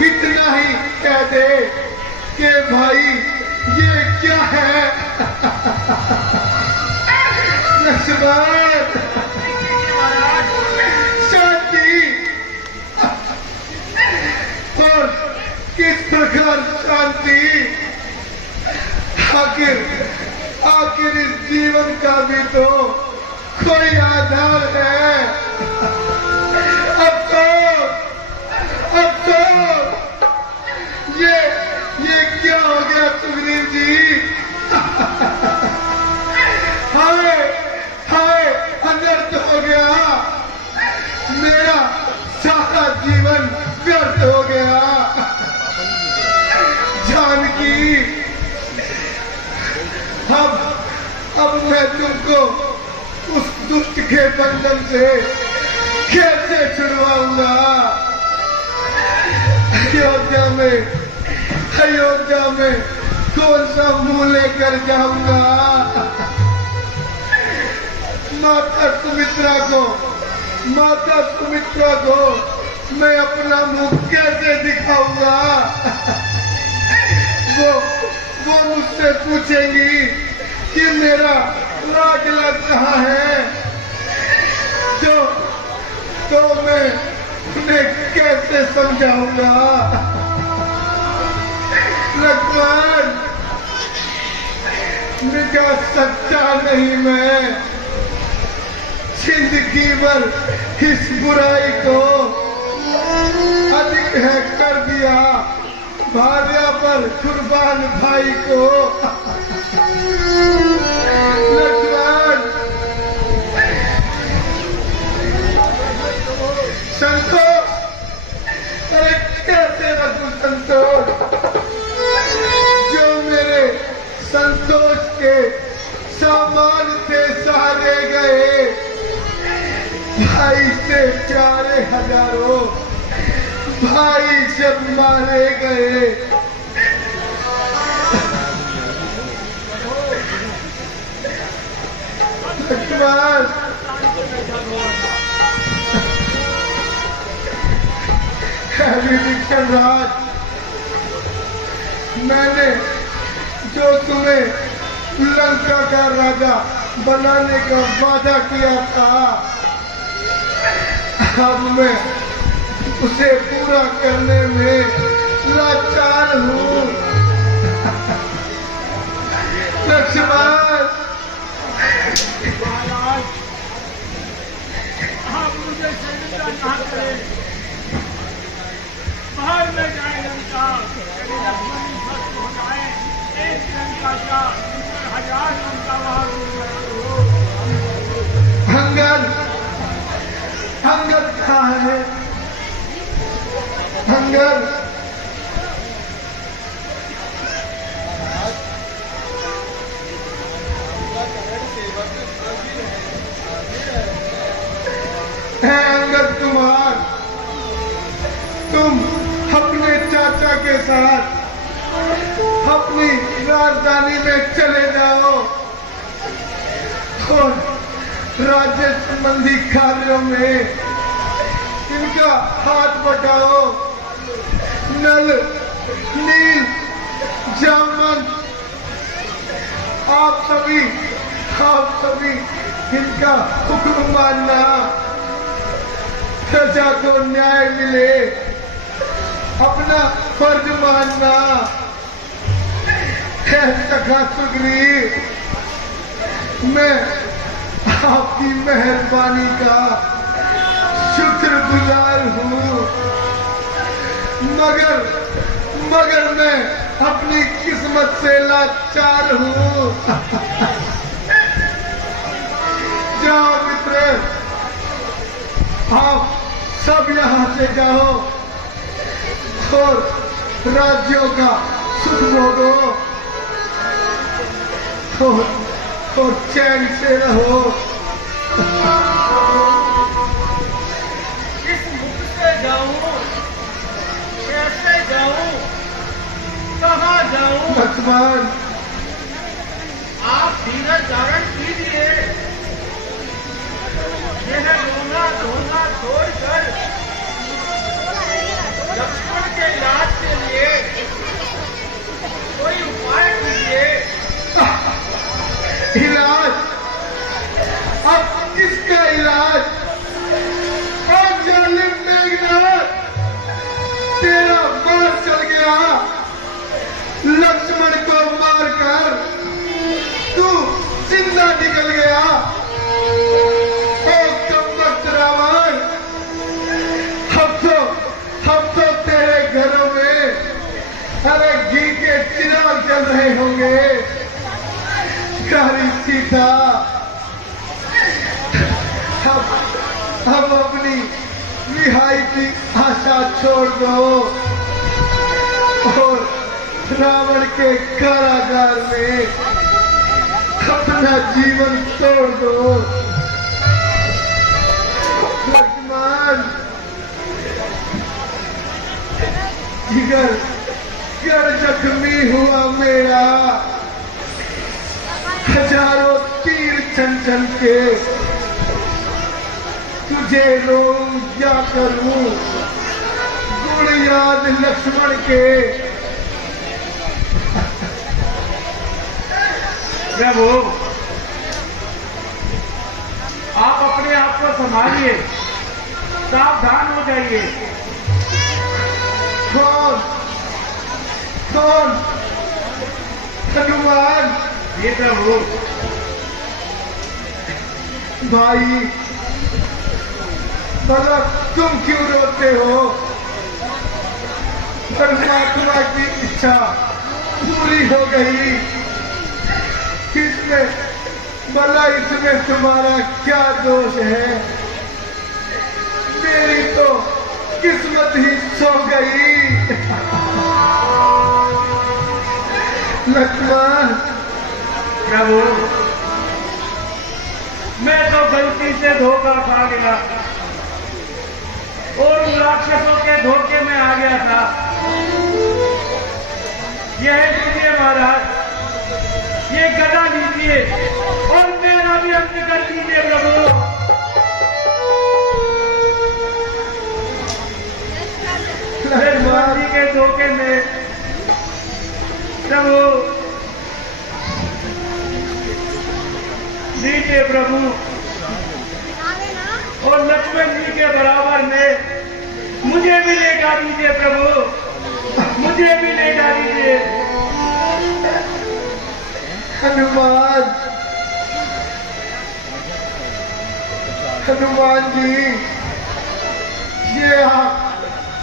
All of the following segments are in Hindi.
इतना ही कह दे कि भाई ये क्या है। लक्ष्मण शांति। और किस प्रकार शांति? आखिर इस जीवन का भी तो कोई आधार है। अब तो ये क्या हो गया सुग्रीव जी? हाय अनर्थ हो गया। मेरा सारा जीवन व्यर्थ हो गया। जानकी, अब मैं तुमको उस दुष्ट के बंधन से कैसे छुड़वाऊंगा? अयोध्या में कौन सा मुंह लेकर जाऊंगा? माता सुमित्रा को मैं अपना मुंह कैसे दिखाऊंगा? वो मुझसे पूछेंगी कि मेरा राजलाल कहाँ है? तो मैं उन्हें कैसे समझाऊंगा? लक्ष्मण, निजा सच्चा नहीं मैं। जिंदगी भर इस बुराई को अधिक है कर दिया। भार्या पर कुर्बान भाई को। लक्ष्मण, संतोष, अरे कैसे रखूं संतोष? जो मेरे संतोष के सामान से सहारे गए, भाई से प्यारे हजारों भाई जब मारे गए। राज, मैंने जो तुम्हें लंका का राजा बनाने का वादा किया था, अब मैं उसे पूरा करने में लाचार हूँ। लक्ष्मण, आप मुझे शरीर ना करें, बाहर में जाए लंका, यदि लक्ष्मण स्वस्थ हो जाए, एक लंका का 1000 लंका बाहर हो। अंगद कहाँ है? अंगद, है अंगद कुमार, तुम अपने चाचा के साथ अपनी राजधानी में चले जाओ और राज्य संबंधी कार्यों में इनका हाथ बटाओ। नल, नील, जामन, आप सभी इनका हुक्म मानना, प्रजा को न्याय मिले, अपना फर्ज मानना। सखा सुग्रीव, मैं आपकी मेहरबानी का शुक्रगुजार हूँ, मगर मैं अपनी किस्मत से लाचार हूँ। जाओ मित्र, आप सब यहाँ से जाओ और राज्यों का सुख भोगो और चैन से रहो। इस मुख से जाऊं, कैसे जाऊं, कहाँ जाऊं? लक्ष्मण, आप धीरज धारण कीजिए। यह रोना धोना छोड़कर लक्ष्मण के लाल चल रहे होंगे। कारी सीता अब अपनी रिहाई की आशा छोड़ दो और रावण के कारागार में अपना जीवन तोड़ दो। लक्ष्मण, जिगर गर जख्मी हुआ मेरा, हजारों तीर चल चल के तुझे रोऊं क्या करूं, गुण याद लक्ष्मण के। प्रभु, आप अपने आप को संभालिए, सावधान हो जाइए। कौन कौन? हनुमान। ये प्रभु। भाई, मतलब तुम क्यों रोते हो? परमात्मा की इच्छा पूरी हो गई। किसमें भला इसमें तुम्हारा क्या दोष है? मेरी तो किस्मत ही सो गई। लक्ष्मण। प्रभु, मैं तो गलती से धोखा खा गया और उन राक्षसों के धोखे में आ गया था। यह लीजिए महाराज, ये गदा लीजिए और मेरा भी अंत कर दीजिए प्रभु। लक्ष्मण जी के धोखे में प्रभु लीजिए प्रभु, और लक्ष्मण जी के बराबर में मुझे भी लेटा दीजिए प्रभु, मुझे भी लेटा दीजिए। हनुमान, हनुमान जी, ये आप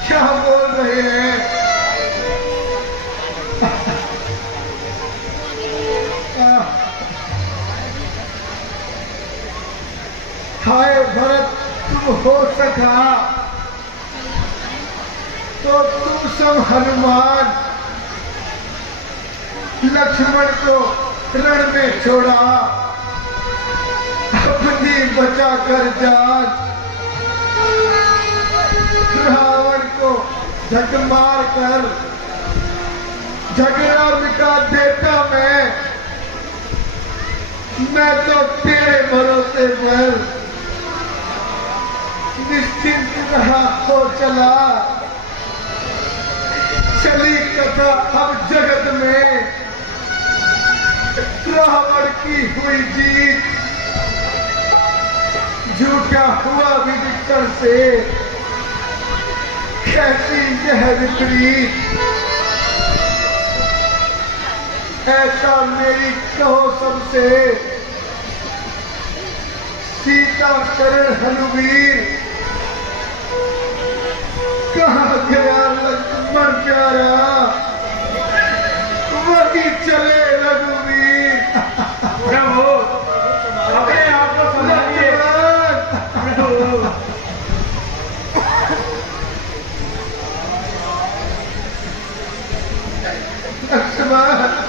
क्या बोल रहे हैं? हाय भरत, तुम हो सका तो तुम सब हनुमान लक्ष्मण को रण में छोड़ा, अपनी बचा कर जान रावण को झक मार कर झगड़ा मिटा देता। मैं तो तेरे भरोसे पर निश्चिंत रहा हो चला। चली कथा अब जगत में रावण की हुई जीत, झूठा हुआ विभीषण से कैसी यह विपरीत। ऐसा मेरी कहो सबसे, सीता शरण हनुवीर, कहाँ गया लक्ष्मण प्यारा, वही चले रघुवीर। प्रभु, अपने आप को संभालिए प्रभु। लक्ष्मण,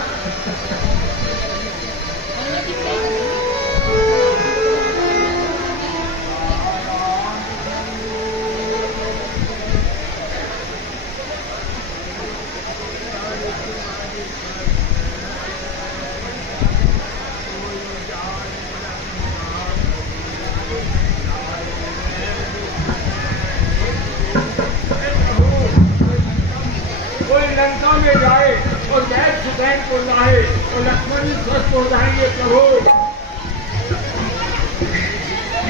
कोई लंका में जाए और बैठ सुधैन को लाए और लक्ष्मण जी स्वस्थ हो जाएंगे प्रभु।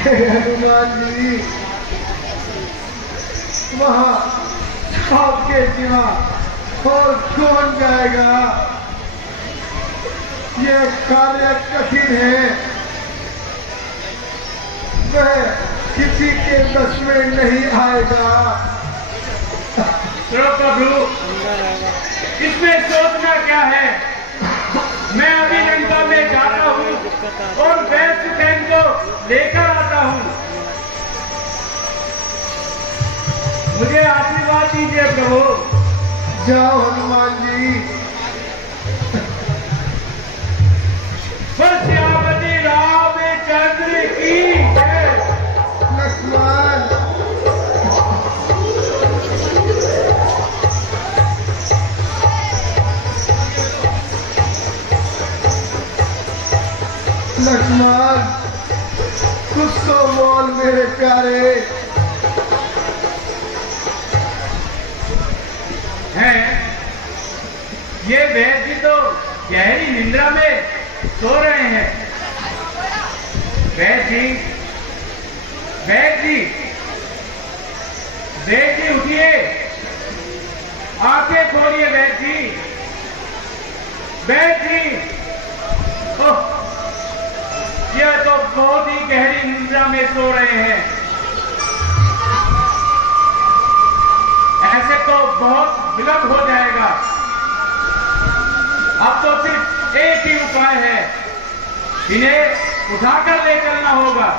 हनुमान जी, वहाँ आपके सिवा और कौन जाएगा? ये कार्य कठिन है, वह किसी के बस में नहीं आएगा। चलो प्रभु, इसमें सोचना क्या है? और वैद्य सैन को लेकर आता हूँ। मुझे आशीर्वाद दीजिए प्रभु। जाओ हनुमान जी। श्यामती रामचंद्र की जय। लक्ष्मण लक्ष्मण कुछ तो बोल मेरे प्यारे। हैं ये वैद्य तो गहरी निंद्रा में सो रहे हैं। वैद्य वैद्य वैद्य उठिए, आंखें खोलिए वैद्य। वैद्य ओह, यह तो बहुत ही गहरी निंद्रा में सो रहे हैं। ऐसे तो बहुत विलंब हो जाएगा। अब तो सिर्फ एक ही उपाय है, इन्हें उठाकर ले चलना होगा।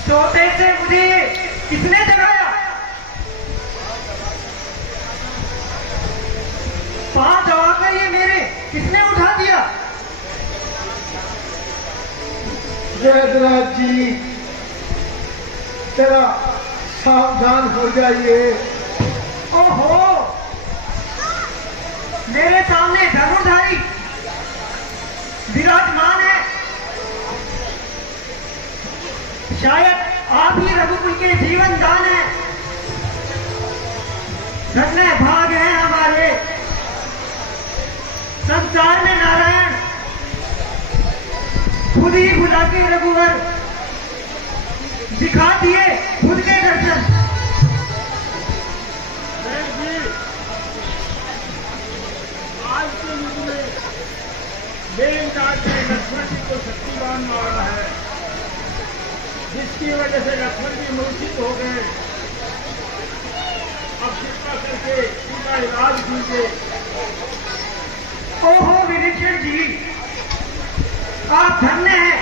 सोते से मुझे किसने जगाया? पांव दबा कर ये मेरे किसने उठा दिया? वैद्यराज जी जरा सावधान हो जाइए। ओहो, मेरे सामने धनुर्धारी विराजमान है। शायद आप ही रघुकुल के जीवन दान है। धन्य भाग है हमारे। संसार में नारायण खुद ही बुला के रघुवर दिखा दिए खुद के दर्शन। आज के युग में मेघनाथ ने लक्ष्मण जी को शक्तिवान मारा है, जिसकी वजह से लक्ष्मण जी मूर्छित हो गए। अब कृपा करके उनका इलाज कीजिए। ओहो विभीषण जी, आप धन्य हैं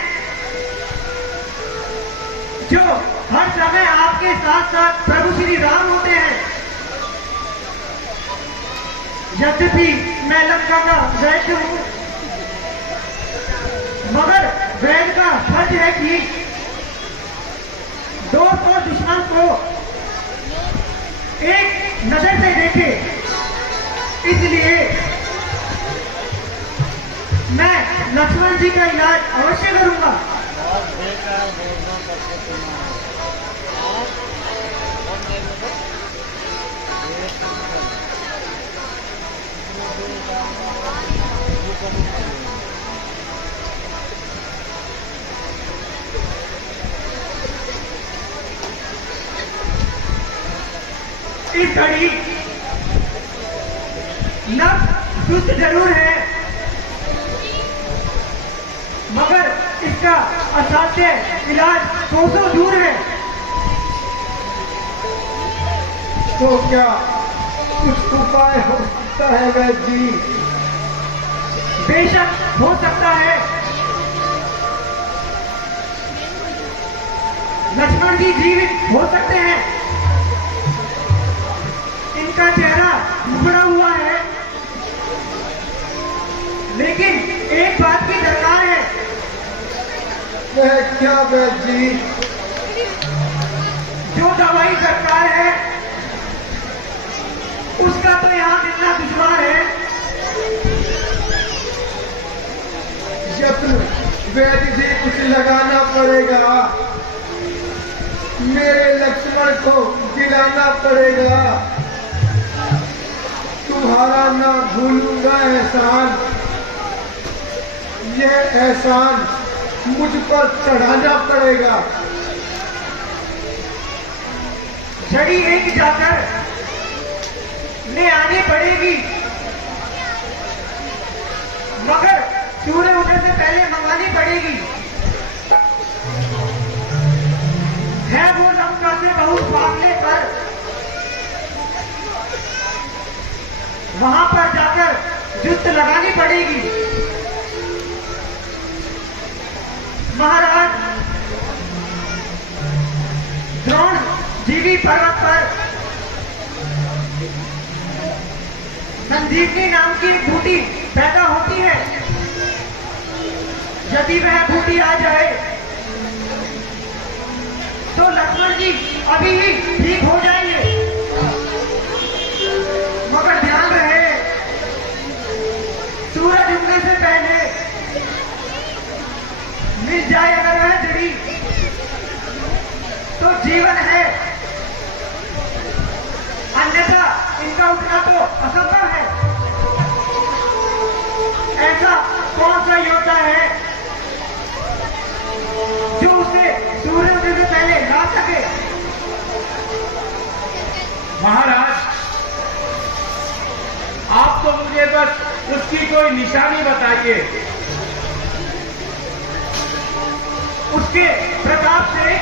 जो हर समय आपके साथ साथ प्रभु श्री राम होते हैं। यद्यपि मैं लंका का वैद्य हूं, मगर वैद्य का फर्ज है कि दोस्त और दुश्मन को एक नजर से देखे। इसलिए मैं लक्ष्मण जी का इलाज अवश्य करूंगा। इस घड़ी नब्ज सुस्त जरूर है, मगर इसका असाध्य इलाज कोसों दूर है। तो क्या कुछ उपाय हो सकता है वैद्य जी? बेशक हो सकता है। लक्ष्मण जी जीवित हो सकते हैं। इनका चेहरा मुखड़ा हुआ है, लेकिन एक बात की दरकार है। वह क्या वैद्य जी? जो दवाई दरकार है उसका तो यहाँ मिलना दुश्वार है। यत्न वैद्य जी कुछ लगाना पड़ेगा, मेरे लक्ष्मण को दिलाना पड़ेगा। तुम्हारा ना भूलूंगा एहसान, यह एहसान मुझ पर चढ़ाना पड़ेगा। छड़ी एक जाकर ले आनी पड़ेगी, मगर सूर्य उदय से पहले मंगानी पड़ेगी। है वो लंका से बहुत फासले पर, वहां पर जाकर युद्ध लगानी पड़ेगी। महाराज द्रोण जीवी पर्वत पर संजीवनी नाम की एक बूटी पैदा होती है। यदि वह बूटी आ जाए तो लक्ष्मण जी अभी ही ठीक हो जाएंगे, मगर ध्यान रहे सूरज उगने से पहले मिल जाए अगर वह जड़ी तो जीवन है, अन्यथा इनका उठना तो असंभव है। ऐसा कौन सा योद्धा है जो उसे सूर्योदय से पहले ला सके? महाराज, आप तो मुझे बस उसकी कोई निशानी बताइए। उसके प्रताप से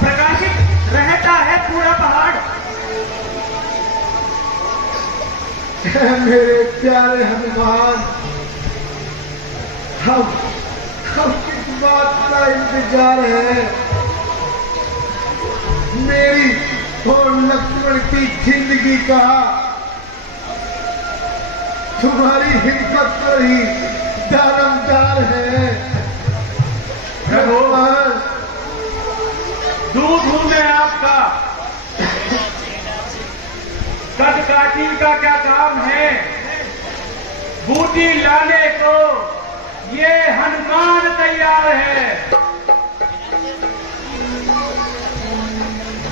प्रकाशित रहता है पूरा पहाड़। मेरे प्यारे हनुमान, हम किस बात का इंतजार है? मेरी और लक्ष्मण की जिंदगी का तुम्हारी हिम्मत पर ही दारमदार है। दूध हूं मैं आपका, कद काठी का क्या काम है? बूटी लाने को ये हनुमान तैयार है।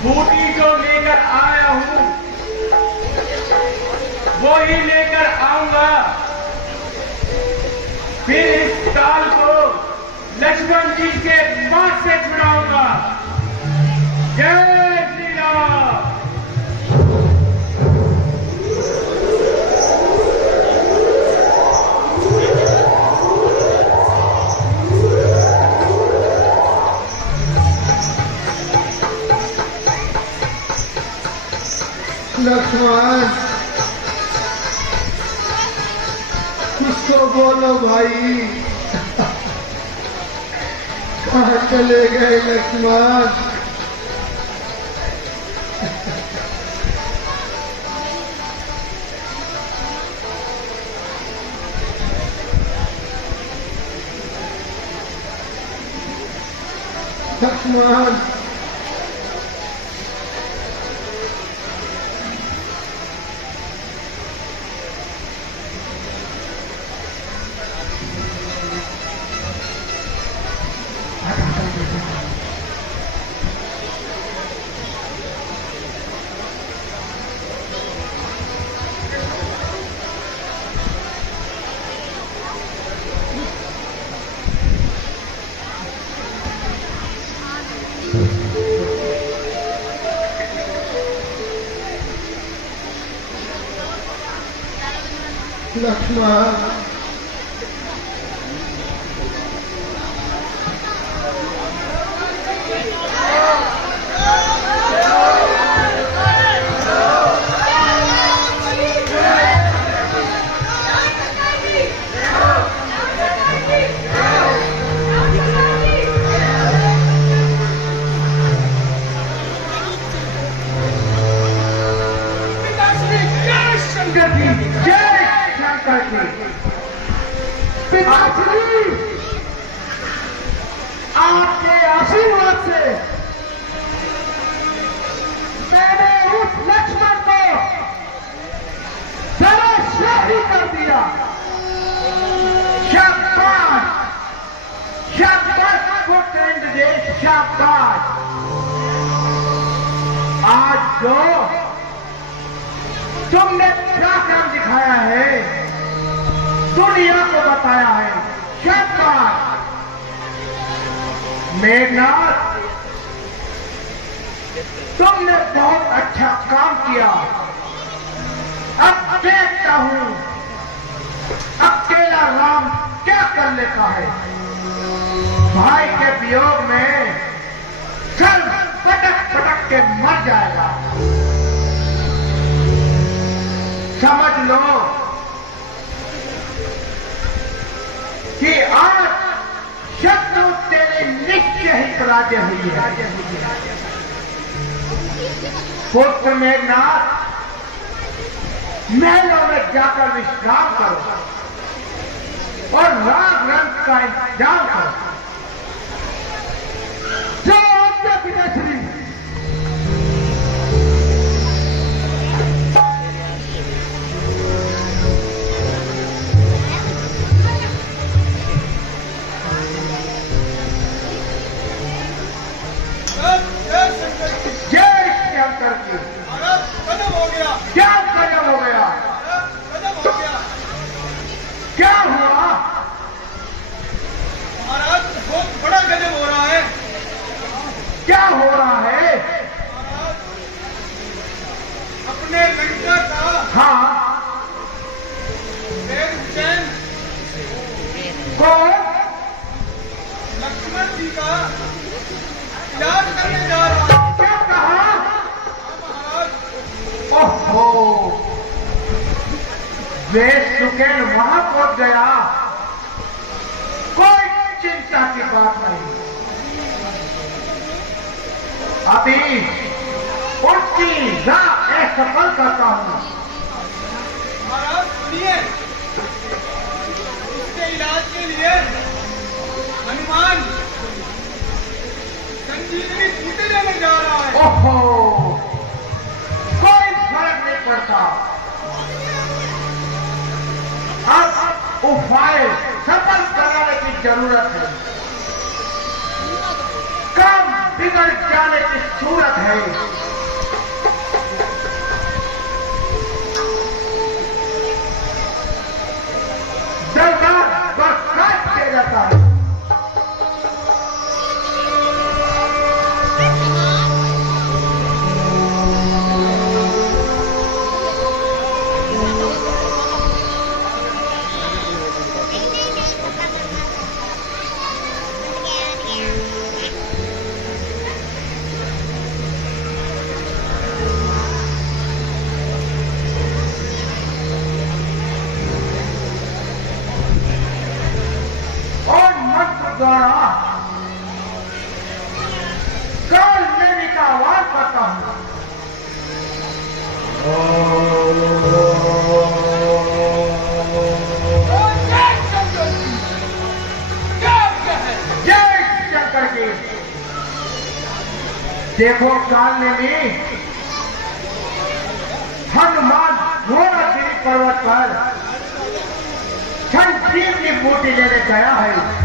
बूटी जो लेकर आया हूं वो ही लेकर आऊंगा। फिर इस ताल को लक्ष्मण जी के पास से छुड़ाऊंगा। जय श्री राम। लक्ष्मण, कुछ तो बोलो भाई, कहाँ चले गए लक्ष्मण? लक्ष्मण, लक्ष्मण, पिताश्री, आपके आशीर्वाद से मैंने उस लक्ष्मण को धराशायी कर दिया। शाबाश, शाबाश कोटेंड दे, शाबाश। आज जो तुमने दुनिया को बताया है। शाबाश मेघनाथ, तुमने बहुत अच्छा काम किया। अब देखता हूं अकेला राम क्या कर लेता है। भाई के वियोग में सर पटक पटक के मर जाएगा। समझ लो कि आज शत्रु तेरे निश्चय ही पराजय हुई है। पुत्र मेघनाथ, महलों में जाकर विश्राम करो और राग रंग का इंतजाम करो। जो आपके पिताश्री जय शंकर की। कदम हो गया, क्या कदम हो गया? कदम हो गया क्या हुआ? महाराज, बहुत बड़ा गजब हो रहा है। क्या हो रहा है? महाराज, अपने लंका का हाँ, वेद हुसैन कौन? लक्ष्मण जी का इलाज करने जा रहा है। क्या कहा? महाराज, ओहो, वे सुकेन वहां पहुंच गया। कोई चिंता की बात नहीं। अभी उसकी राह असफल करता हूं। महाराज सुनिए, उसके इलाज के लिए हनुमान संजीवनी बूटे लेने जा रहा है। ओहो, कोई फर्क नहीं पड़ता। अब उपाय सफल कराने की जरूरत है। काम बिगड़ जाने की सूरत है। दरबार बर्खास्त किया जाता है। द्वारा काल लेने का आवाज करता हूं। जय शंकर की। देखो काल में हनुमान घोड़ागिरी पर्वत पर संजीव की बूटी लेने गया है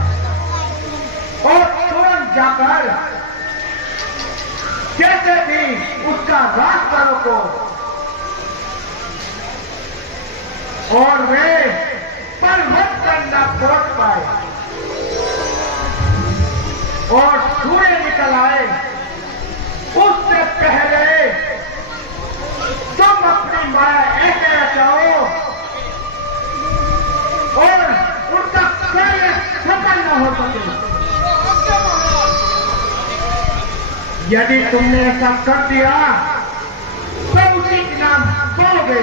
और तुरंत जाकर कैसे भी उसका रास्ता रोको और वे पर्वत पर न पहुंच पाए और सूर्य निकल आए। उससे पहले तुम अपनी माया ऐसे रचाओ और उनका कार्य सफल न हो सके। यदि तुमने ऐसा कर दिया तो उसी के नाम पाओगे।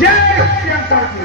जय शंकर की।